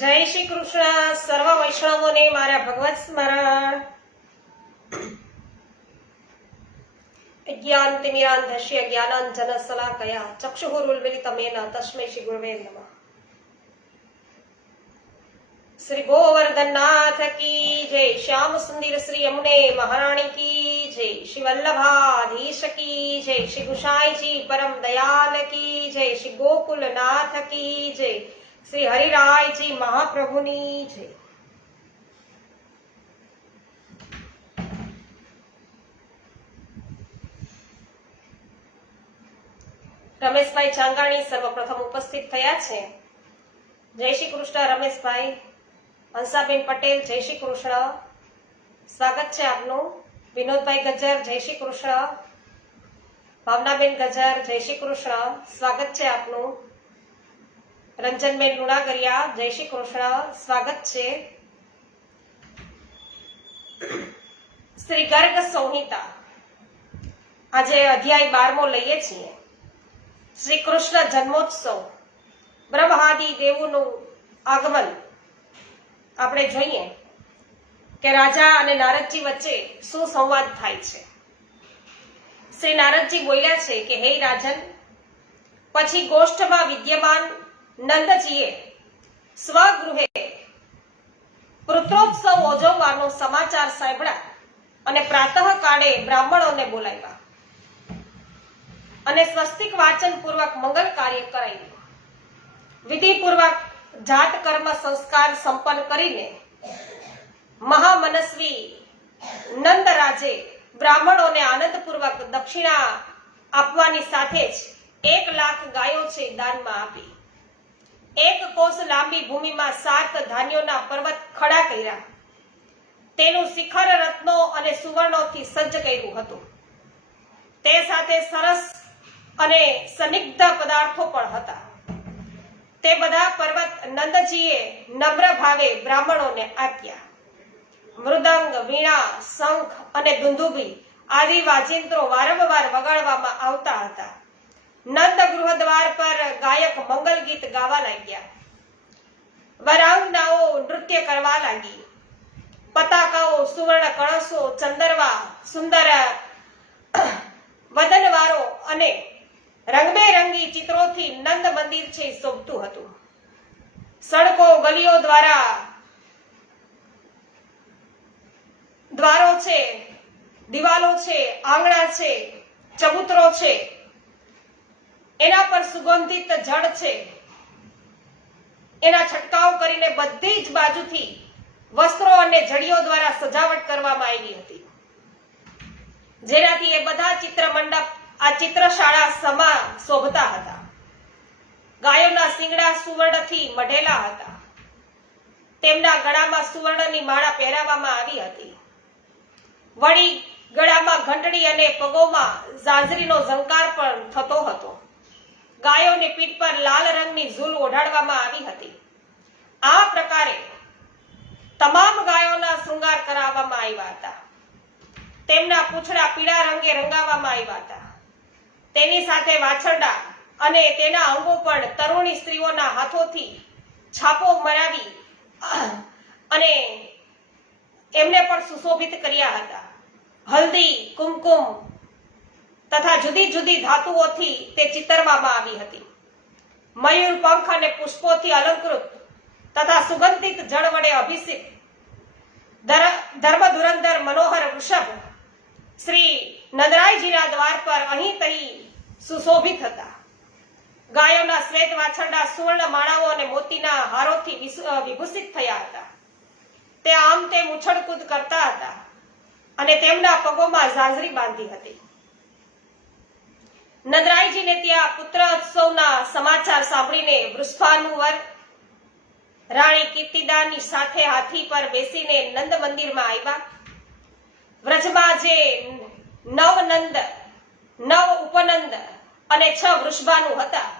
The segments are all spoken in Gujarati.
જય શ્રી કૃષ્ણ. સર્વ વૈષ્ણવોને મારા ભગવત સ્મરણ. જ્ઞાનતિમિરાંધસ્ય જ્ઞાનાંજન શલાકયા ચક્ષુરુન્મિલિતમેન તસ્મૈ શ્રી ગુરવે નમઃ. શ્રી ગોવર્ધનનાથ કી જય. શ્યામ સુંદર શ્રી યમુને મહારાણી કી જય. શ્રી વલ્લભાધીશ કી જય. શ્રી ગુસાઈજી પરમ દયાલ કી જય. શ્રી ગોકુલનાથ કી જય. શ્રી હરિરાયજી મહાપ્રભુની જય. રમેશભાઈ ચાંગાણી સર્વપ્રથમ ઉપસ્થિત થયા છે. જય શ્રી કૃષ્ણ રમેશભાઈ. હંસાબેન પટેલ જય શ્રી કૃષ્ણ, સ્વાગત છે આપનું. વિનોદભાઈ ગજર જય શ્રી કૃષ્ણ. ભાવનાબેન ગજર જય શ્રી કૃષ્ણ, સ્વાગત છે આપનું. રંજનબેન લુણાગરિયા જય શ્રી કૃષ્ણ, સ્વાગત છે. શ્રી ગર્ગ સંહિતા આજે અધ્યાય 12મો લઈએ છીએ. શ્રી કૃષ્ણ જન્મોત્સવ, બ્રહ્માદિ દેવોનું આગમન. આપણે જોઈએ કે રાજા અને નારદજી વચ્ચે શું સંવાદ થાય છે. શ્રી નારદજી બોલ્યા છે કે હે રાજન, પછી ગોષ્ઠમાં વિદ્યમાન નંદજીએ સ્વગૃહે પુત્રોત્સવ ઉજવવાનો સમાચાર સાંભળ્યા અને પ્રાતઃકાળે બ્રાહ્મણોને બોલાવ્યા અને સ્વસ્તિક વાચન પૂર્વક મંગલ કાર્ય કરાવ્યું. વિધિપૂર્વક જાત કર્મ સંસ્કાર સંપન્ન કરીને મહામનસ્વી નંદરાજે બ્રાહ્મણોને આનંદપૂર્વક દક્ષિણા આપવાની સાથે જ 1 લાખ ગાયો છે દાનમાં આપી. 1 કોસ લાંબી ભૂમિમાં 7 ધાન્યોના પર્વત ખડા કર્યા. તેનું શિખર રત્નો અને સુવર્ણોથી સજ્જ કર્યું હતું. તે સાથે સરસ અને સનિગ્ધ પદાર્થો પણ હતા. તે બધા પર્વત નંદજીએ નમ્ર ભાવે બ્રાહ્મણોને આપ્યા. મૃદંગ, વીણા, શંખ અને દુંદુભી આદિ વાજિંત્રો વારંવાર વગાડવામાં આવતા હતા. નંદ ગૃહ દ્વાર પર ગાયક મંગલ ગીત ગાવા લાગ્યા. વરાંગનાઓ નૃત્ય કરવા લાગી. પતાકાઓ, સુવર્ણ કળશો, ચંદરવા, સુંદર વદનવારો અને રંગબેરંગી ચિત્રોથી નંદ મંદિર છે શોભતું હતું. સડકો, ગલીઓ દ્વારો છે, દિવાલો છે, આંગણા છે, ચબૂતરો છે, એના પર સુગંધિત જળ છે. એના છંટકાવ કરીને બધી જ બાજુથી વસ્ત્રો અને જડીઓ દ્વારા સજાવટ કરવામાં આવી હતી, જેનાથી એ બધા ચિત્ર મંડપ આ ચિત્રશાળા સમા શોભતા હતા. ગાયોના શિંગડા સુવર્ણથી મઢેલા હતા. તેમના ગળામાં સુવર્ણની માળા પહેરાવવામાં આવી હતી. વળી ગળામાં ઘંટડી અને પગોમાં ઝાંઝરીનો ઝંકાર પણ થતો હતો. ગાયોની પીઠ પર લાલ રંગની ઝૂલ ઓઢાડવામાં આવી હતી. આ પ્રકારે તમામ ગાયોના શૃંગાર કરાવવામાં આવ્યા હતા. તેમના પૂંછડા પીળા રંગે રંગાવવામાં આવ્યા હતા. તેની સાથે વાછરડા અને તેના અંગો પણ તરુણી સ્ત્રીઓના હાથોથી છાપો મરાવી અને એમને પણ સુશોભિત કર્યા હતા. હલ્દી, કુમકુમ તથા જુદી જુદી ધાતુઓથી તે ચિતરવામાં આવી હતી. મયુર પંખ અને પુષ્પોથી અલંકૃત તથા સુગંધિત જળ વડે અભિષેક ધર્મ ધુરંધર મનોહર વૃષભ શ્રી નંદરાયજીના દ્વાર પર અહીં તહીં સુશોભિત હતા. ગાયોના શ્વેત વાછરડા સુવર્ણ માળાઓ અને મોતીના હારોથી વિભૂષિત થયા હતા. તે આમ તેમ ઉછળકૂદ કરતા હતા અને તેમના પગોમાં ઝાંઝરી બાંધી હતી. નંદરાયજીને ત્યાં પુત્રોત્સવના સમાચાર સાંભળીને વૃષભાનુવર રાણી કીર્તિદાની સાથે હાથી પર બેસીને નંદ મંદિરમાં આવ્યા. વ્રજમાં જે 9 નંદ, 9 ઉપનંદ અને 6 વૃષભાનુ હતા,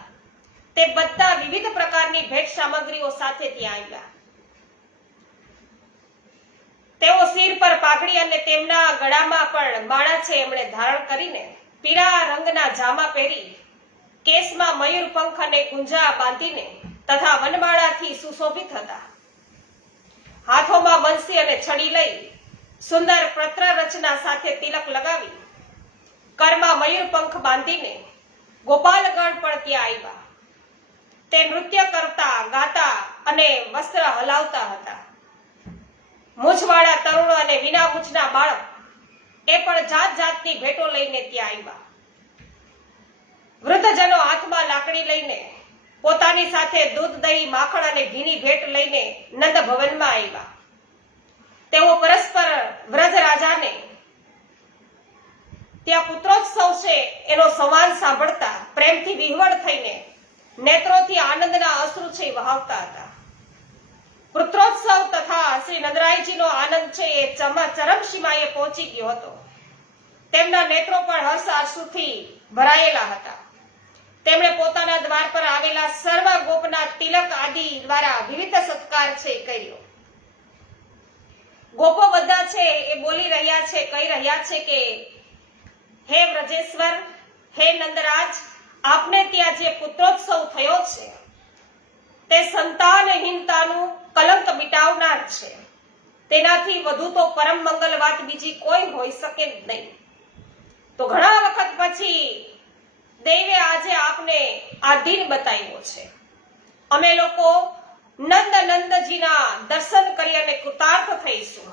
તે બધા વિવિધ પ્રકારની ભેટ સામગ્રીઓ સાથે ત્યાં આવ્યા. તેઓ સિર પર પાઘડી અને તેમના ગળામાં પણ માળા છે એમણે ધારણ કરીને પીળા રંગના જામા પહેરી, કેસમાં મયુર પંખ અને ગુંજા બાંધીને તથા વનમાળાથી સુશોભિત હતા. હાથોમાં બંસી અને છડી લઈ સુંદર પત્ર રચના સાથે તિલક લગાવી કરમાં મયુર પંખ બાંધીને ગોપાલગણ પણ ત્યાં આવ્યા. તે નૃત્ય કરતા ગાતા અને વસ્ત્ર હલાવતા હતા. મૂછવાળા તરુણો અને વિના મૂછના બાળક એ પણ જાત જાતની ભેટો લઈને ત્યાં આવ્યા. વૃદ્ધજનો હાથમાં લાકડી લઈને પોતાની સાથે દૂધ દહીં માખણ અને ઘીની ભેટ લઈને નંદ ભવનમાં આવ્યા. તેઓ પરસ્પર વ્રજ રાજાને ત્યાં પુત્રોત્સવ છે એનો સંવાદ સાંભળતા પ્રેમથી વિહવળ થઈને નેત્રોથી આનંદના અશ્રુ છે વહાવતા હતા. પુત્રોત્સવ તથા શ્રી નંદરાયજીનો આનંદ છે એ ચરમસીમાએ પહોંચી ગયો હતો. તેમના નેત્રો પણ હર્ષ આંસુથી ભરાયેલા હતા. તેમણે પોતાના દ્વાર પર આવેલા સર્વ ગોપના તિલક આદિ દ્વારા વિવિધ સત્કાર છે કર્યો. ગોપો બધા છે એ બોલી રહ્યા છે, કહી રહ્યા છે કે હે વ્રજેશ્વર, હે નંદરાજ, આપને ત્યાં જે પુત્રોત્સવ થયો છે તે સંતાનહીનતાનું કલંક મિટાવનાર છે. તેનાથી વધુ તો પરમ મંગલ વાત બીજી કોઈ હોઈ શકે જ નહીં. તો ઘણા વખત પછી દેવે આજે આપને આ દિન બતાવ્યો છે. અમે લોકો નંદજીના દર્શન કરી અને કૃતાર્થ થઈશું.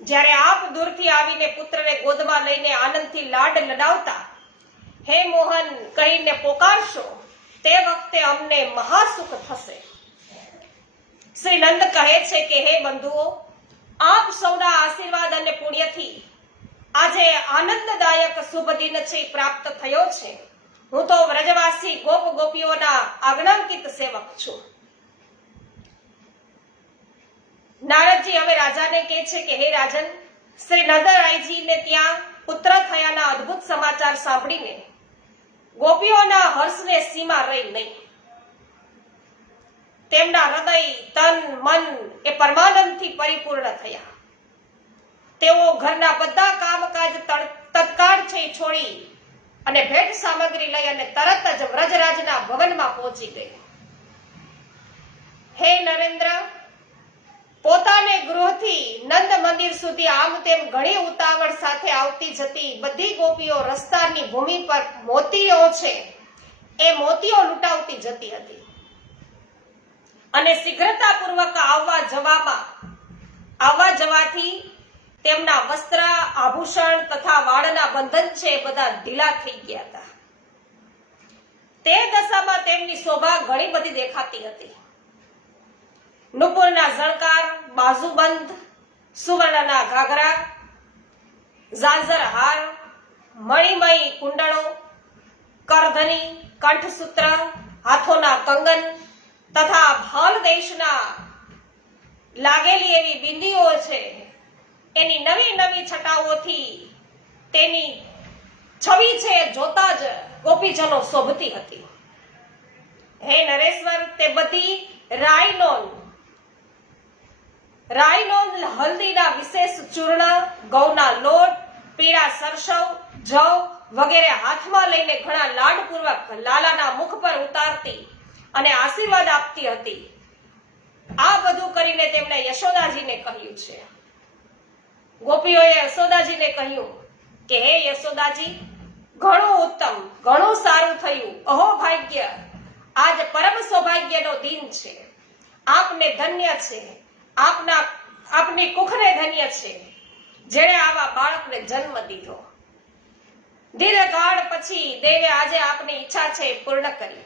જ્યારે આપ દૂરથી આવીને પુત્રને ગોદમાં લઈને આનંદથી લાડ લડાવતા હે મોહન કહીને પોકારશો તે વખતે અમને મહાસુખ થશે. શ્રી નંદ કહે છે કે હે બંધુઓ, આપ સૌના આશીર્વાદ અને પુણ્યથી આજે આનંદદાયક શુભ દિન છે પ્રાપ્ત થયો છે. હું તો વ્રજવાસી ગોપ ગોપીઓના આજ્ઞાંકિત સેવક છું. નારદજી હવે રાજાને કહે છે કે હે રાજન, શ્રી નંદરાયજીને ત્યાં પુત્ર થયાના અદ્ભુત સમાચાર સાંભળીને ગોપીઓના હર્ષને સીમા રહી નહીં. તેમના હૃદય, તન, મન એ પરમાનંદથી પરિપૂર્ણ થયા. તેઓ ઘરના બધા કામકાજ તત્કાળ છે છોડી અને ભેટ સામગ્રી લઈ અને તરત જ વ્રજરાજના ભવનમાં પહોંચી ગઈ. હે નરેન્દ્ર, પોતાને ગૃહથી નંદ મંદિર સુધી આમ તેમ ઘણી ઉતાવળ સાથે આવતી જતી બધી ગોપીઓ રસ્તાની ભૂમિ પર મોતીઓ છે એ મોતીઓ લૂંટાવતી જતી હતી અને શીઘ્રતાપૂર્વક આવવા જવાથી તેમના વસ્ત્ર, આભૂષણ તથા વાળના બંધન છે એ બધા ઢીલા થઈ ગયા હતા. તે દશામાં તેમની શોભા ઘણી બધી દેખાતી હતી. નુપુરના ઝણકાર, બાજુબંધ, સુવર્ણના ઘાઘરા, ઝાંઝર હાર, મણિમય કુંડળો, કરધની, કંઠસૂત્ર, હાથોના કંગન તથા ભાલ દેશના લાગેલી એવી બિંદીઓ છે એની નવી નવી છટાઓથી તેની છબી છે જોતા જ ગોપીજનો શોભતી હતી. હે નરેશ્વર, તે બધી રાઈનો હલ્દીના વિશેષ ચૂર્ણ, ઘઉંના લોટ, પીળા સરસવ, જવ વગેરે હાથમાં લઈને ઘણા લાડપૂર્વક લાલાના મુખ પર ઉતારતી અને આશીર્વાદ આપતી હતી. આ બધું કરીને તેમણે યશોદાજીને કહ્યું છે. ગોપીઓએ યશોદાજીને કહ્યું કે હે યશોદાજી, ઘણું ઉત્તમ, ઘણું સારું થયું. અહો ભાગ્ય, આજ પરમ સૌભાગ્યનો દિન છે. આપને ધન્ય છે, આપની કુખને ધન્ય છે જેણે આવા બાળકને જન્મ દીધો. દીર્ઘકાળ પછી દેવે આજે આપની ઈચ્છા છે પૂર્ણ કરી.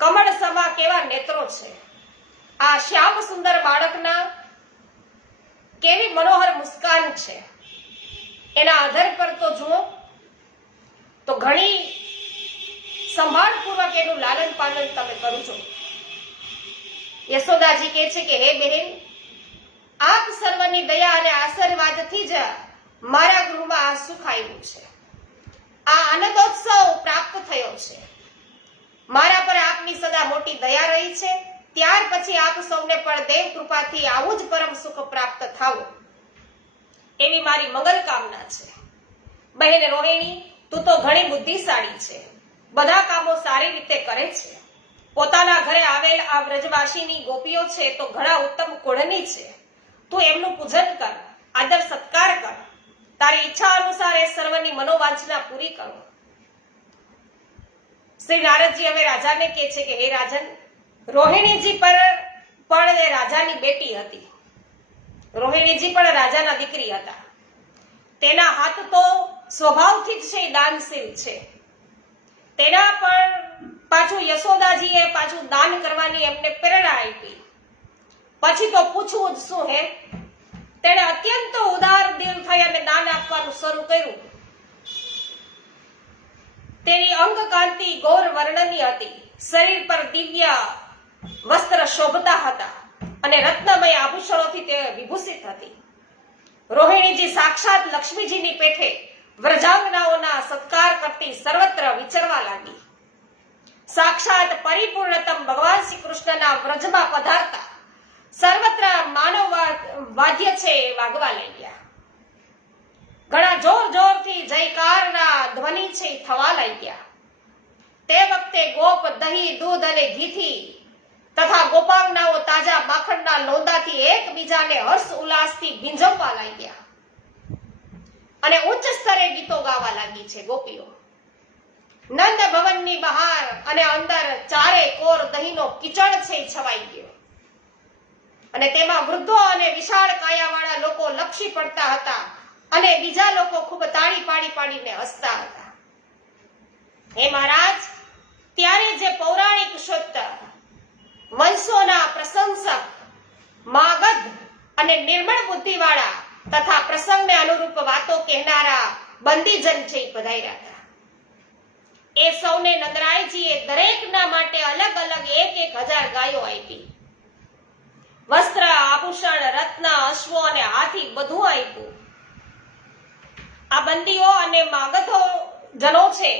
કમળ સમા કેવા નેત્રો છે. આ શ્યામ સુંદર બાળકના કેવી મનોહર મુસ્કાન છે. એના આધાર પર તો જુઓ તો ઘણી સંભાળપૂર્વક એનું લાલન પાલન તમે કરો છો. યશોદાજી કહે છે કે હે બહેન, આપ સર્વની દયા અને આશીર્વાદથી જ મારા ગૃહમાં આ સુખ આવ્યું છે. આ આનંદોત્સવ પ્રાપ્ત થયો છે. મારા પર આપની સદા મોટી દયા રહી છે. ત્યાર પછી આપ સૌને પણ દેવ કૃપાથી આવું જ પરમ સુખ પ્રાપ્ત થાવું એવી મારી મંગલ કામના છે. બહેન રોહિણી, તું તો ઘણી બુદ્ધિશાળી છે, બધા કામો સારી રીતે કરે છે. પોતાના ઘરે આવેલ આ વ્રજવાસીની ગોપીઓ છે તો ઘણા ઉત્તમ કુળની છે. તું એમનું પૂજન કર, આદર સત્કાર કર. તારી ઈચ્છા અનુસાર એ સર્વની મનોવાંછના પૂરી કરો. શ્રી નારદજી હવે રાજાને કહે છે કે હે રાજન, રોહિણીજી પર પણ એ રાજાની બેટી હતી. રોહિણીજી પણ રાજાના દીકરી હતા. તેના હાથ તો સ્વભાવથી જ છે દાનશીલ છે. તેના પણ પાછું યશોદાજીએ પાછું દાન કરવાની એમને પ્રેરણા આપી. પછી તો પૂછવું જ શું હે, તેણે અત્યંત ઉદાર દિલ થઈ અને દાન આપવાનું શરૂ કર્યું. તેની અંગ કાંતિ ગૌર વર્ણની હતી. શરીર પર દિવ્ય વસ્ત્ર શોભતા હતા અને રત્નમય આભૂષણોથી તે વિભૂષિત હતી. રોહિણીજી સાક્ષાત લક્ષ્મીજીની પેઠે વ્રજાંગનાઓના સત્કાર કરતી સર્વત્ર વિચરવા લાગી. સાક્ષાત પરિપૂર્ણતમ ભગવાન શ્રી કૃષ્ણના વ્રજમાં પધારતા સર્વત્ર માનવ વાદ્ય છે વાગવા લાગ્યા. ઘણા જોર જોરથી જયકારના ધ્વનિ છે થવા લાગ્યા. તે વખતે ગોપ દહીં, દૂધ અને ઘીથી તથા ગોપાંગનાઓ તાજા માખણના લોંદાથી એકબીજાને હર્ષ ઉલ્લાસથી ભીંજવવા લાગ્યા અને ઉચ્ચ સ્તરે ગીતો ગાવા લાગી છે ગોપીઓ. નંદ ભવનની બહાર અને અંદર ચારે કોર દહીંનો કિચડ છે છવાઈ ગયો અને તેમાં વૃદ્ધો અને વિશાળ કાયાવાળા લોકો લપસી પડતા હતા અને બીજા લોકો ખૂબ તાળી પાડીને હસતા હતા. હે મહારાજ, ત્યારે જે પૌરાણિક શુદ્ધ વંશોના પ્રશંસક, માગધ અને નિર્મળ બુદ્ધિવાળા તથા પ્રસંગને અનુરૂપ વાતો કહેનારા બંદીજન છે પધાર્યા હતા. એ સૌને નંદરાયજીએ દરેકના માટે અલગ અલગ 1,000 ગાયો આપી. વસ્ત્ર, આભૂષણ, રત્ન, અશ્વો અને હાથી બધું આપ્યું. આ બંદીઓ અને માગધો જનો છે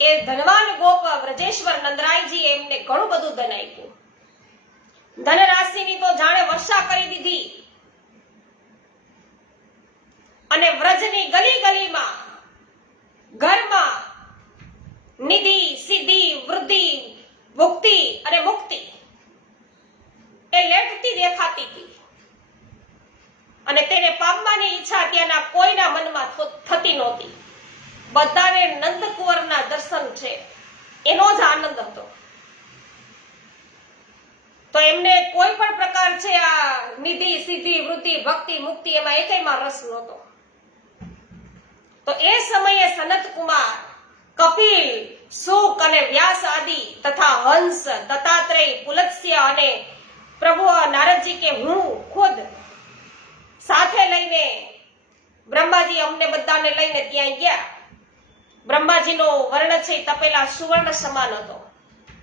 એ ધનવાન ગોપ વ્રજેશ્વર નંદરાયજી એમને ઘણું બધું ધન આપ્યું. ધનરાશિની તો જાણે વર્ષા કરી દીધી અને વ્રજની ગલી ગલીમાં, ઘરમાં નિધિ, સિદ્ધિ, વૃદ્ધિ, ભુક્તિ અને મુક્તિ એ લેટતી દેખાતી હતી અને તેને પામવાની ઈચ્છા ત્યાંના કોઈના મનમાં થતી નહોતી. બધાને નંદકુંવરના દર્શન છે એનો જ આનંદ હતો. તો એમને કોઈ પણ પ્રકાર છે આ નિધિ, સિદ્ધિ, વૃદ્ધિ, ભક્તિ, મુક્તિ એમાં એકેયમાં રસ નહોતો. તો એ સમયે સનત કુમાર, કપિલ, શુક અને વ્યાસ આદિ તથા હંસ, દત્તાત્રેય, પુલત્સ્ય અને પ્રભુ નારદજી કે હું ખુદ સાથે લઈને બ્રહ્માજી અમને બધાને લઈને ત્યાં ગયા. બ્રહ્માજીનો વર્ણ છે તપેલા સુવર્ણ સમાન હતો.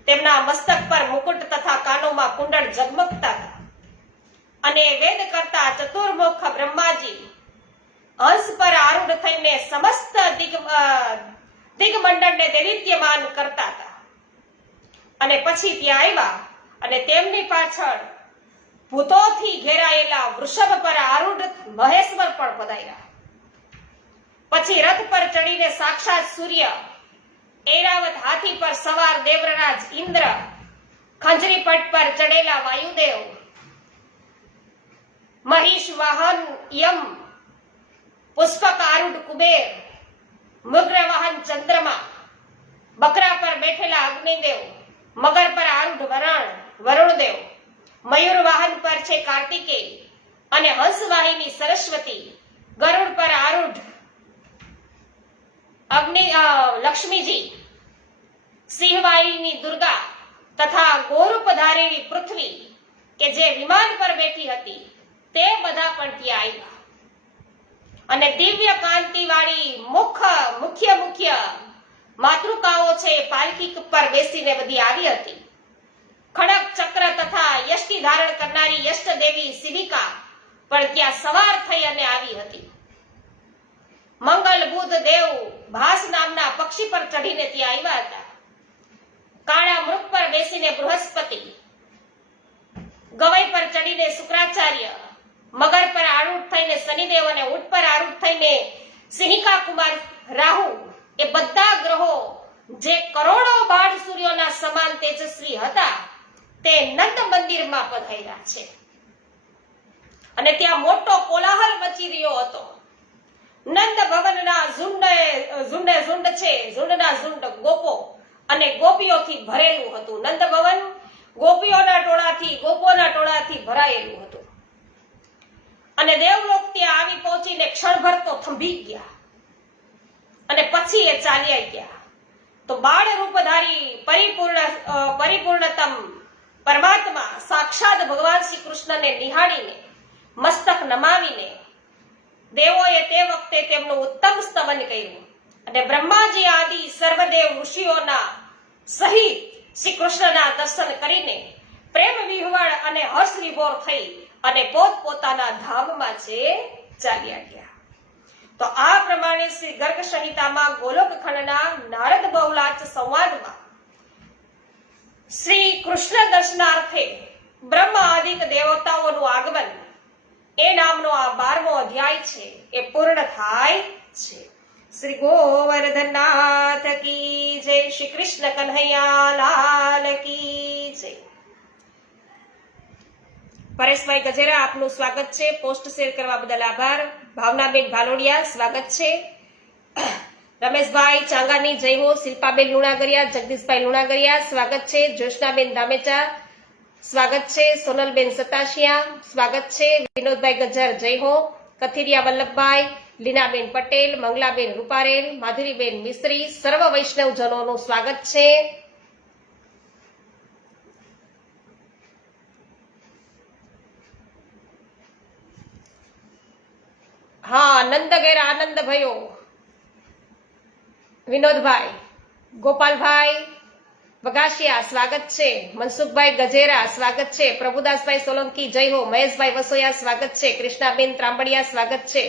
તેમના મસ્તક પર મુકુટ તથા કાનોમાં કુંડળ ઝગમગતા હતા અને વેદ કરતા ચતુર્મુખ બ્રહ્માજી હંસ પર આરૂઢ થઈને સમસ્ત દિગ્મંડળને દૈદીપ્યમાન કરતા હતા. અને પછી ત્યાં આવ્યા અને તેમની પાછળ ભૂતોથી ઘેરાયેલા વૃષભ પર આરૂઢ મહેશ્વર પણ પધાર્યા. પછી રથ પર ચડીને સાક્ષાત સૂર્ય, ઐરાવત હાથી પર સવાર દેવરાજ ઇન્દ્ર, ખંજરી પટ પર ચડેલા વાયુદેવ, મહિષ વાહન યમ, પુષ્પક આરૂઢ કુબેર, મૃગ વાહન ચંદ્રમા, બકરા પર બેઠેલા અગ્નિદેવ, મગર પર આરૂઢ વરુણદેવ, મયુર વાહન પર છે કાર્તિકેય અને હંસવાહિની સરસ્વતી, ગરુડ પર આરૂઢ લક્ષ્મીજી, સિંહવાહિની દુર્ગા તથા ગોરૂપધારીણી પૃથ્વી કે જે વિમાન પર બેઠી હતી તે બધા પણ ત્યાં આવ્યા. અને દિવ્ય કાંતિ વાળી મુખ્ય માતૃકાઓ છે પાલકી પર બેસીને બધી આવી હતી. ખડક, ચક્ર તથા યષ્ટિ ધારણ કરનારી યષ્ટ દેવી શિવિકા પણ ત્યાં સવાર થઈ અને આવી હતી. મંગલ, બુધ, દેવ, ભાસ નામના પક્ષી પર ચઢીને ત્યાં આવ્યા હતા. કાળા મૃગ પર બેસીને બૃહસ્પતિ, ગવઈ પર ચડીને શુક્રાચાર્ય, મગર પર આરૂઢ થઈને શનિદેવ અને ઊંટ પર આરૂઢ થઈને સિંહિકા કુમાર રાહુ, એ બધા ગ્રહો જે કરોડો બાળ સૂર્યોના સમાન તેજસ્વી હતા તે નંદ મંદિરમાં પધાર્યા છે અને ત્યાં મોટો કોલાહલ મચી રહ્યો હતો. નંદ ભવનના ઝુંડ છે, ઝુંડના ઝુંડ ગોપો અને ગોપીઓથી ભરેલું હતું. નંદ ભવન ગોપોના ટોળાથી ભરાયેલું હતું અને દેવલોક ત્યાં આવી પહોંચીને ક્ષણભર તો થંભી ગયા અને પછી એ ચાલ્યા ગયા. તો બાળ રૂપધારી પરિપૂર્ણતમ પરમાત્મા સાક્ષાત ભગવાન શ્રી કૃષ્ણને નિહાળીને મસ્તક નમાવીને દેવોએ તે વખતે તેમનું ઉત્તમ સ્તવન કર્યું અને બ્રહ્માજી આદિ સર્વદેવ ઋષિઓના સહિત શ્રી કૃષ્ણના દર્શન કરીને પ્રેમ વિહવળ અને હર્ષ વિભોર થઈ અને પોતપોતાના ધામમાં છે ચાલ્યા ગયા. તો આ પ્રમાણે શ્રી ગર્ગ સંહિતામાં ગોલોક ખંડના નારદ બહુલાચ સંવાદમાં શ્રી કૃષ્ણ દર્શનાર્થે બ્રહ્મ આદિક દેવતાઓનું આગમન એ નામનો આ 12મો અધ્યાય છે એ પૂર્ણ થાય છે. શ્રી ગોવર્ધનનાથ કી જય, શ્રી કૃષ્ણ કન્હૈયા લાલ કી જય. પરેશભાઈ ગજેરા આપનું સ્વાગત છે. પોસ્ટ શેર કરવા બદલ આભાર. ભાવનાબેન ભાલોડિયા સ્વાગત છે. રમેશભાઈ ચાંગાની જય હો. શિલ્પાબેન લુણાગરિયા, જગદીશભાઈ લુણાગરિયા સ્વાગત છે. જ્યોષ્નાબેન દામેચા સ્વાગત છે. સોનલબેન સતાશિયા સ્વાગત છે. વિનોદભાઈ ગજ્જર જય હો. કથિરિયા વલ્લભભાઈ, લીનાબેન પટેલ, મંગલાબેન રૂપારેલ, માધુરીબેન મિસ્ત્રી, સર્વ વૈષ્ણવજનોનું સ્વાગત છે. હા, નંદ ઘેર આનંદ ભયો. વિનોદભાઈ, ગોપાલભાઈ વગાસિયા સ્વાગત છે. મનસુખભાઈ ગજેરા સ્વાગત છે. પ્રભુદાસભાઈ સોલંકી જય હો. મહેશભાઈ વસોયા સ્વાગત છે. કૃષ્ણાબેન ત્રાંબડિયા સ્વાગત છે.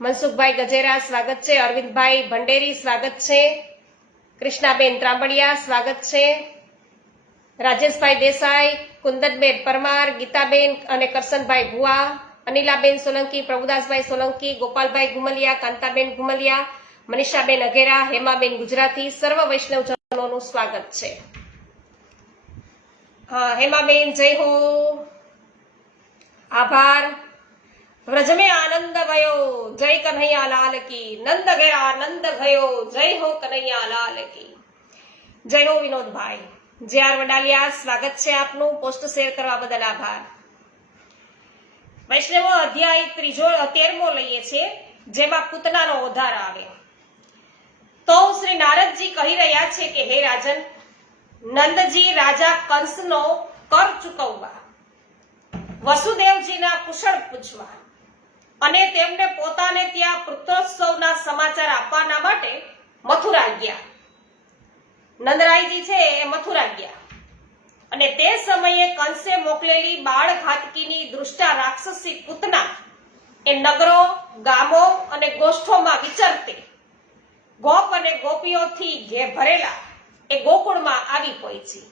મનસુખભાઈ ગજેરા સ્વાગત છે. અરવિંદભાઈ ભંડેરી સ્વાગત છે. કૃષ્ણાબેન ત્રાંબડિયા સ્વાગત છે. રાજેશભાઈ દેસાઈ, કુંદનબેન પરમાર, ગીતાબેન અને કરશનભાઈ ભુવા, અનિલાબેન સોલંકી, પ્રભુદાસભાઈ સોલંકી, ગોપાલભાઈ ગુમલિયા, કાંતાબેન ગુમલિયા, મનીષાબેન અઘેરા, હેમાબેન ગુજરાતી, સર્વ વૈષ્ણવજનોનું સ્વાગત છે. હા, હેમાબેન જય હો. આભાર. વ્રજમે આનંદ ભયો, જય કન્હૈયા લાલ કી. નંદ ઘેર આનંદ ભયો, જય હો કન્હૈયા લાલ કી. જય હો વિનોદભાઈ. જે.આર. વડાલિયા સ્વાગત છે આપનું. પોસ્ટ શેર કરવા બદલ આભાર. વૈષ્ણવ અધ્યાય 13મો લઈએ છીએ, જેમાં પૂતનાનો ઉદ્ધાર આવે. તો શ્રી નારદજી કહી રહ્યા છે કે હે રાજન, નંદજી રાજા કંસનો કર ચૂકવવા, વસુદેવજીના કુશળ પૂછવા અને તેમને પોતાને ત્યાં પુત્રોત્સવના સમાચાર આપવાના માટે મથુરા ગયા. નંદરાયજી છે એ મથુરા ગયા અને તે સમયે કંસે મોકલેલી બાળ ઘાતકીની દૃષ્ટા રાક્ષસી પૂતના એ નગરો, ગામો અને ગોષ્ઠોમાં વિચરતી ગોપ અને ગોપીઓથી ભરેલા એ ગોકુળમાં આવી પહોંચી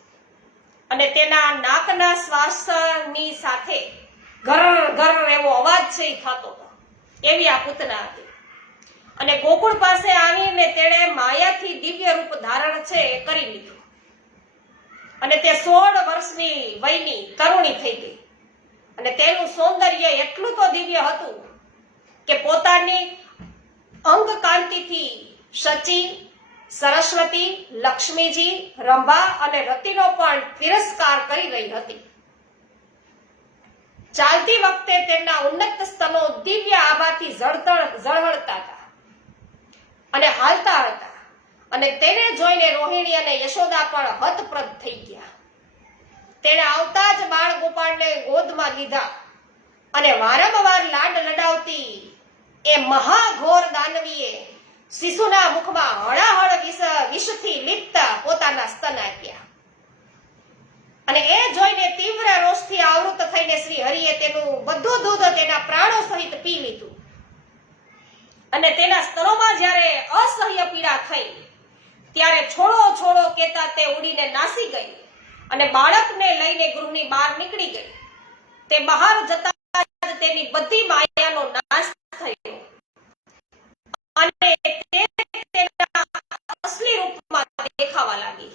અને તેના નાકના શ્વાસની સાથે ઘર ઘર એવો અવાજ છે એ થતો હતો. એવી આ પૂતના હતી અને ગોકુળ પાસે આવીને તેણે માયાથી દિવ્ય રૂપ ધારણ છે એ કરી લીધું અને તે 16 વર્ષની વયની તરુણી થઈ ગઈ અને તેનું સૌંદર્ય એટલું તો દિવ્ય હતું કે પોતાની અંગ કાંતિથી શચી, સરસ્વતી, લક્ષ્મીજી, રંભા અને રતિનો પણ તિરસ્કાર કરી રહી હતી. ચાલતી વખતે તેમના ઉન્નત સ્તનો દિવ્ય આભાથી ઝળહળતા હતા અને હાલતા હતા અને તેને જોઈને રોહિણી અને યશોદા પણ હતપ્રદ થઈ ગયા. તેણે આવતા જ બાળ ગોપાળને ગોદમાં લીધા અને વારંવાર લાડ લડાવતી એ મહાઘોર દાનવીએ શિશુના મુખમાં હળાહળ વિષથી લિપ્ત પોતાના સ્તન આપ્યા અને એ જોઈને તીવ્ર રોષથી આવૃત થઈને શ્રી હરિએ તેનું બધું દૂધ તેના પ્રાણો સહિત પી લીધું અને તેના સ્તનોમાં જ્યારે અસહ્ય પીડા થઈ ત્યારે છોડો છોડો કહેતા તે ઉડીને નાસી ગઈ અને બાળકને લઈને ગૃહની બહાર નીકળી ગઈ. તે બહાર જતા જ તેની બધી માયાનો નાશ થયો અને તે તેના અસલી રૂપમાં દેખાવા લાગી.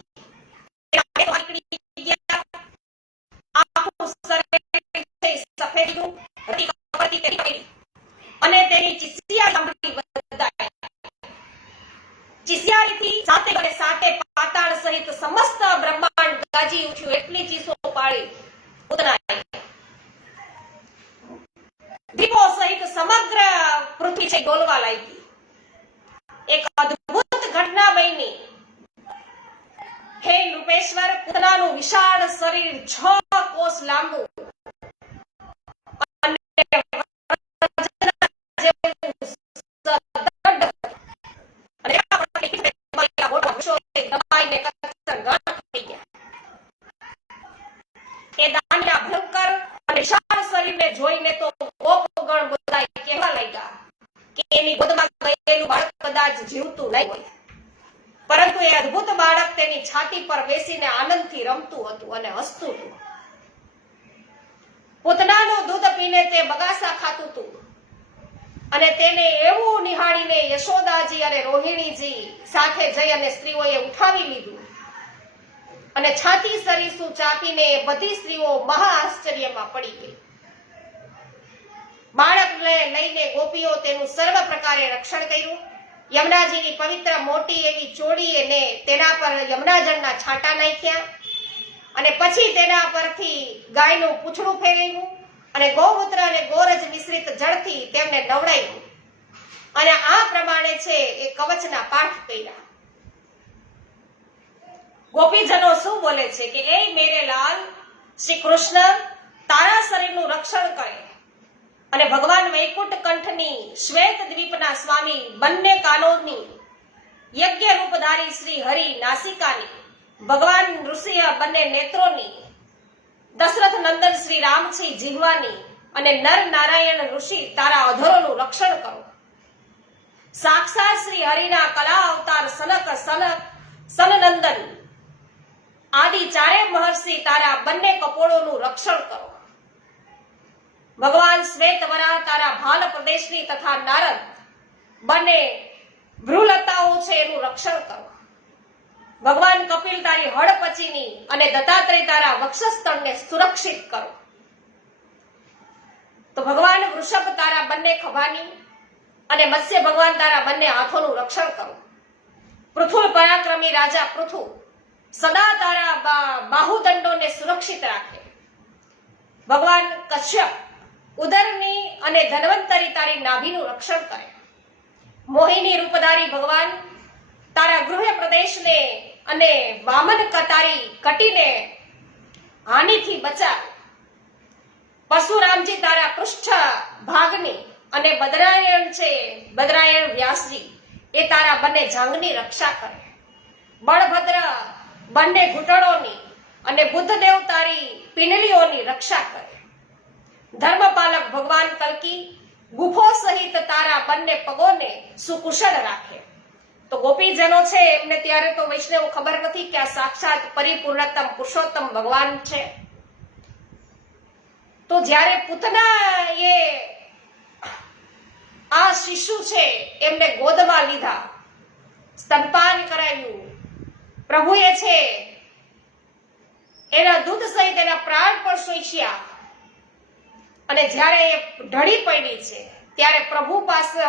શરીર છે સફેદનું હતી કપડતી તેની પહેરી અને તેની ચિસિયા સાંભળી બધાએ ચિસિયારીથી સાતે અને સાતે પાતાળ સહિત સમસ્ત બ્રહ્માંડ ગાજી ઉઠ્યું એટલી ચીસો પાડી પૂતનાએ દીપો સહિત સમગ્ર પૃથ્વી છે ડોલવા લાગી. એક અદ્ભુત ઘટના બની. હે રૂપેશ્વર, પૂતનાનું વિશાળ શરીર 6 કોસ લાંબુ અને એ દાનિયા ભયંકર અને વિશાળ શરીરને જોઈને તો ગોપગણ બધા કહેવા લાગ્યા કે એની ગોદમાં ગયેલું બાળક કદાચ જીવતું નહીં હોય, પરંતુ એ અદ્ભુત બાળક તેની છાતી પર બેસીને આનંદથી રમતું હતું અને હસતું હતું. પૂતનાનું દૂધ પીને તે બગાસા ખાતું હતું અને તેને એવું નિહાળીને યશોદાજી અને રોહિણીજી સાથે જઈ અને સ્ત્રીઓએ ઉઠાવી લીધું અને છાતી સરીસું ચાપીને બધી સ્ત્રીઓ મહા આશ્ચર્યમાં પડી ગઈ. બાળકને લઈને ગોપીઓ તેનું સર્વ પ્રકારે રક્ષણ કર્યું. યમુનાજીની પવિત્ર મોટી એવી ચોળી અને તેના પર યમુનાજળના છાંટા નાખ્યા અને પછી તેના પરથી ગાયનું પૂંછડું ફેરવ્યું અને ગૌમૂત્ર અને ગોરજ મિશ્રિત જળથી તેમને નવડાવ્યું અને આ પ્રમાણે છે એ કવચના પાઠ કર્યા. ગોપીજનો શું બોલે છે કે એ મેરે લાલ, શ્રી કૃષ્ણ તારા શરીરનું રક્ષણ કરે અને ભગવાન વૈકુંઠ કંઠની શ્વેત દ્વીપના સ્વામી બંને કાનોની યજ્ઞ રૂપધારી શ્રી હરિ નાસિકાની ભગવાન નૃસિંહ બંને નેત્રોની દશરથ નંદન શ્રી રામજી જીહવાની અને નર નારાયણ ઋષિ તારા અધરોનું રક્ષણ કરો. સાક્ષાત શ્રી હરિના કલા અવતાર સનક સનનંદન આદિ ચારે મહર્ષિ તારા બંને કપોળોનું રક્ષણ કરો. ભગવાન શ્વેત વરાહ તારા ભાલ પ્રદેશની તથા નારદ બંને ભ્રુલતાઓ છે એનું રક્ષણ કરો. ભગવાન કપિલ તારી હડપચીની અને દત્તાત્રેય તારા વક્ષસ્થળને સુરક્ષિત કરો. તો ભગવાન વૃષભ તારા બંને ખભાની અને મત્સ્ય ભગવાન તારા બંને હાથોનું રક્ષણ કરો. પૃથુલ પરાક્રમી રાજા પૃથુ સદા તારા બાહુદંડોને સુરક્ષિત રાખે. ભગવાન કશ્યપ ઉદરની અને ધન્વંતરી તારી નાભીનું રક્ષણ કરે. મોહિની રૂપધારી ભગવાન તારા ગૃહ પ્રદેશને અને વામન તારી કટીને હાનિથી બચાવે. પરશુરામજી તારા પૃષ્ઠ ભાગની અને બદરાયણ વ્યાસજી એ તારા બંને જાંગની રક્ષા કરે. બળભદ્ર બંને ઘૂંટણોની અને બુદ્ધદેવ તારી પિંડલીઓની રક્ષા કરે. ધર્મપાલક ભગવાન કલ્કી ગુફો સહિત તારા બંને પગોને સુકુશળ રાખે. તો ગોપીજનો છે એમને ત્યારે તો વૈષ્ણવ ખબર નથી કે આ સાક્ષાત પરિપૂર્ણતમ પુરુષોત્તમ ભગવાન છે. તો જ્યારે પૂતના એ આ શિશુ છે એમને ગોદમાં લીધા, સ્તનપાન કરાવ્યું, પ્રભુએ છે એના દૂધ સહિત એના પ્રાણ પણ શોષ્યા અને જ્યારે એ ઢળી પડી છે ત્યારે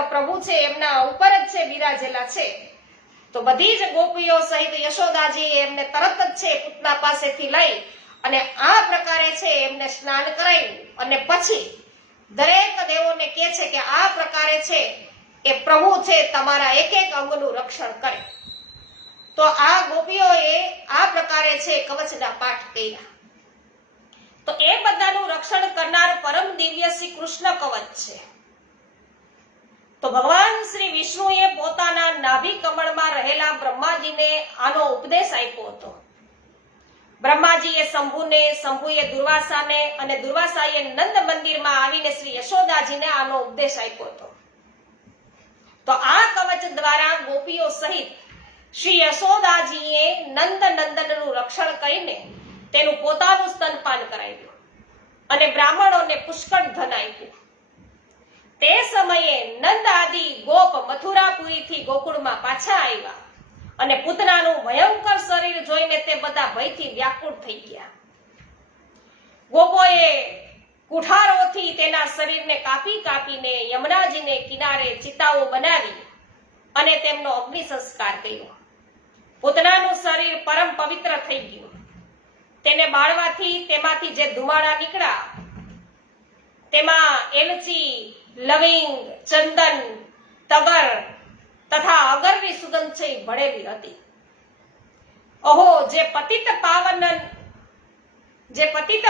પ્રભુ છે એમના ઉપર જ છે બિરાજેલા છે. તો બધી જ ગોપીઓ સહિત યશોદાજી એમને તરત જ છે પૂતના પાસેથી લઈ અને આ પ્રકારે છે એમને સ્નાન કરાવ્યું અને પછી દરેક દેવોને કહે છે કે આ પ્રકારે છે એ પ્રભુ છે તમારા એક એક અંગનું રક્ષણ કરે. તો આ ગોપીઓએ આ પ્રકારે છે કવચના પાઠ કર્યા. તો એ બધાનું રક્ષણ કરનાર પરમ દિવ્ય શ્રી કૃષ્ણ કવચ છે. તો ભગવાન શ્રી વિષ્ણુએ પોતાના નાભી કમળમાં રહેલા બ્રહ્માજીને આનો ઉપદેશ આપ્યો હતો. બ્રહ્માજીએ શંભુને, શંભુએ દુર્વાસાને અને દુર્વાસાએ નંદ મંદિરમાં આવીને શ્રી યશોદાજીને આનો ઉપદેશ આપ્યો હતો. તો આ કવચ દ્વારા ગોપીઓ સહિત શ્રી યશોદાજીએ નંદ નંદનનું રક્ષણ કરીને તેનું પોતાનું સ્તનપાન કરાવ્યું અને બ્રાહ્મણોને પુષ્કળ ધન આપ્યું. તે સમયે નંદ આદિ ગોપ મથુરાપુરીથી ગોકુળમાં પાછા આવ્યા અને પૂતનાનું ભયંકર શરીર જોઈને તે બધા ભયથી વ્યાકુળ થઈ ગયા. ગોપોએ કુઠારોથી તેના શરીરને કાપી કાપીને યમુનાજીને કિનારે ચિતાઓ બનાવી અને તેમનો અગ્નિ સંસ્કાર કર્યો. પૂતનાનું શરીર પરમ પવિત્ર થઈ ગયું. તેને બાળવાથી તેમાંથી જે ધુમાડા નીકળ્યા તેમાં એલચી, લવિંગ, ચંદન, તગર તથા અગરની સુગંધ છે એ ભળેલી હતી. ઓહો, જે પતિત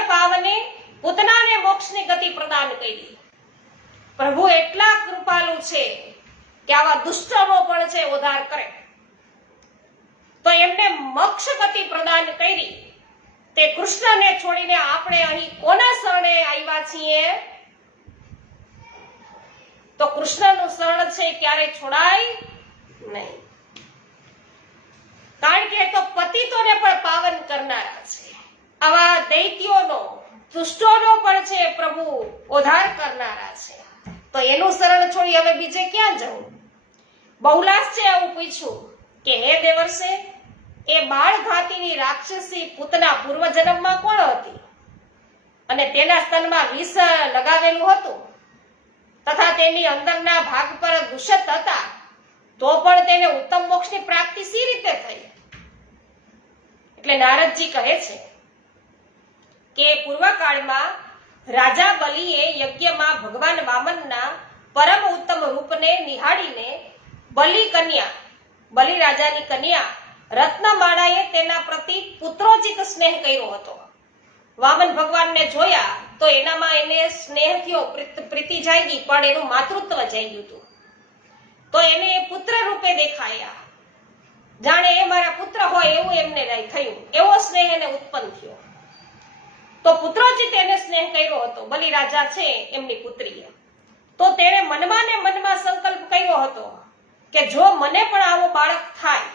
પાવને પૂતનાને મોક્ષની ગતિ પ્રદાન કરી. પ્રભુ એટલા કૃપાળુ છે કે આવા દુષ્ટોનો પણ છે ઉદ્ધાર કરે. તો એમને મોક્ષ ગતિ પ્રદાન કરી. તે કૃષ્ણને છોડીને આપણે અહીં કોના શરણે આવ્યા છીએ? તો કૃષ્ણનું શરણ છે ક્યારે છોડાય નહીં. કારણ કે તો પતિતોને પણ પાવન કરનારા છે. આવા દૈત્યોનો, દુષ્ટોનો પણ છે પ્રભુ ઉદ્ધાર કરનારા છે. તો એનું શરણ છોડી હવે બીજે ક્યાં જવું? બહુલાસ છે એવું પૂછ્યું કે હે દેવર્ષે, એ બાળઘાતીની રાક્ષસી પૂતના પૂર્વજન્મમાં કોણ હતી અને તેના સ્તનમાં વિષ લગાવેલું હતું તથા તેની અંદરના ભાગ પર દૂષિત હતા, તો પણ તેને ઉત્તમ મોક્ષની પ્રાપ્તિ સી રીતે થઈ? એટલે નારદજી કહે છે કે પૂર્વકાળમાં રાજા બલિએ યજ્ઞમાં ભગવાન વામનના પરમ ઉત્તમ રૂપને નિહાળીને બલિ રાજાની કન્યા રત્નમાળાએ તેના પ્રતિ પુત્રોચિત સ્નેહ કર્યો હતો. વામન ભગવાનને જોયા તો એનામાં એને સ્નેહ થયો, પ્રીતિ જાગી, પણ એનું માતૃત્વ જાગ્યું હતું. તો એને પુત્ર રૂપે દેખાયા, જાણે એ મારા પુત્ર હોય એવું એમને થયું. એવો સ્નેહ એને ઉત્પન્ન થયો. તો પુત્રોચિત એને સ્નેહ કર્યો હતો બલિ રાજા છે એમની પુત્રીએ. તો તેણે મનમાં ને મનમાં સંકલ્પ કર્યો હતો કે જો મને પણ આવો બાળક થાય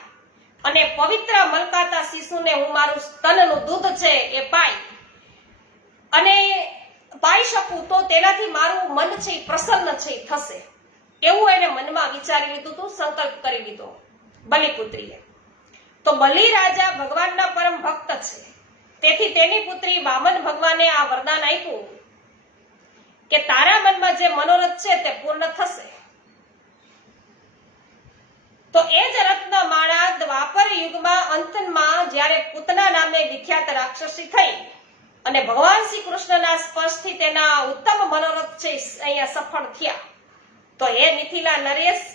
અને પવિત્ર મલકાતા શિશુને હું મારું સ્તનનું દૂધ છે એ પાઈ શકું તો તેનાથી મારું મન છે પ્રસન્ન છે થશે. એવું એને મનમાં વિચારી લીધું હતું, સંકલ્પ કરી લીધો બલિપુત્રીએ. તો બલિ રાજા ભગવાનના પરમ ભક્ત છે. તેથી તેની પુત્રી વામન ભગવાને આ વરદાન આપ્યું કે તારા મનમાં જે મનોરથ છે તે પૂર્ણ થશે. તો એ જ રત્નમાળા દ્વાપર યુગમાં અંતમાં જ્યારે પૂતના નામે વિખ્યાત રાક્ષસી થઈ અને ભગવાન શ્રી કૃષ્ણના સ્પર્શથી તેના ઉત્તમ મનોરથ છે અહીંયા સફળ થયા. તો હે મિથિલા નરેશ,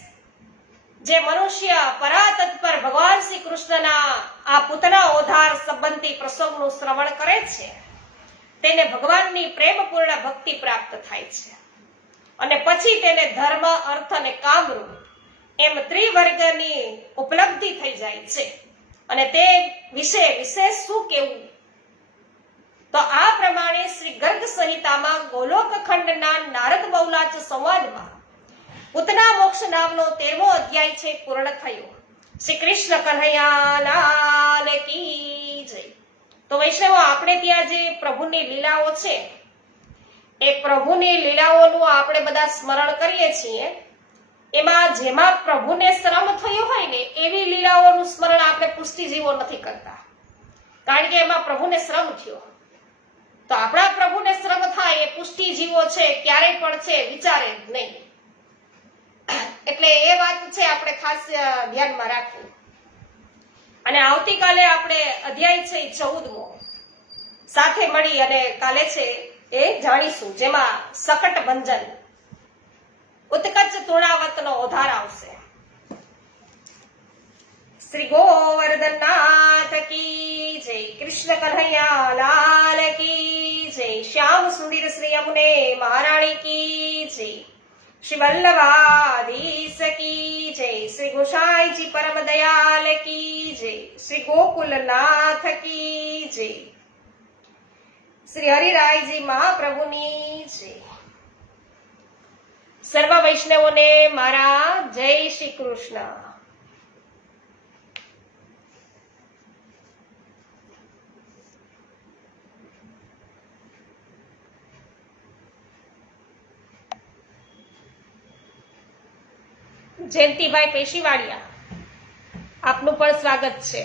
જે મનુષ્ય પરાતત્પર ભગવાન શ્રી કૃષ્ણના આ પૂતના ઉદ્ધાર સંબંધી પ્રસંગનું શ્રવણ કરે છે તેને ભગવાનની પ્રેમપૂર્ણ ભક્તિ પ્રાપ્ત થાય છે અને પછી તેને ધર્મ, અર્થ અને કામરૂપ એમ ત્રિવર્ગની ઉપલબ્ધિ થઈ જાય છે. અને તે વિશે વિશેષ શું કેવું? તો આ પ્રમાણે શ્રી ગર્ગ સંહિતામાં ગોલોક ખંડના નારદ બહુલાચ સંવાદમાં પૂતના મોક્ષ નામનો 13મો અધ્યાય છે પૂર્ણ થયો. શ્રી કૃષ્ણ કન્હૈયા લાલ કી જય. તો વૈષ્ણવો, આપણે ત્યાં જે પ્રભુની લીલાઓ છે એ પ્રભુની લીલાઓનું આપણે બધા સ્મરણ કરીએ છીએ. એમાં જેમાં પ્રભુને શ્રમ થયો હોય ને એવી લીલાઓનું સ્મરણ આપણે પુષ્ટિજીવો નથી કરતા, કારણ કે એમાં પ્રભુને શ્રમ થયો. તો આપણા પ્રભુને શ્રમ થાય એ પુષ્ટિજીવો છે ક્યારેય પણ છે વિચારે નહીં. એટલે એ વાત છે આપણે ખાસ ધ્યાનમાં રાખવું. અને આવતીકાલે આપણે અધ્યાય છે 14મો સાથે મળી અને કાલે છે એ જાણીશું, જેમાં સકટ ભંજન ઉત્કચ તૃણાવતનો ઉદ્ધાર આવશે. શ્રી ગોવર્ધનનાથ કી જય. કૃષ્ણ કન્હૈયા લાલ કી જય. શ્યામ સુંદર શ્રી યમુને મહારાણી કી જય. શ્રી વલ્લભાધીશ કી જય. શ્રી ગોસાઈજી પરમ દયાલ કી જય. શ્રી ગોકુલનાથ કી જય. શ્રી હરિરાયજી મહાપ્રભુની જય. સર્વ વૈષ્ણવોને મારા જય શ્રી કૃષ્ણ. જયંતિભાઈ પેશીવાડિયા, આપનું પણ સ્વાગત છે.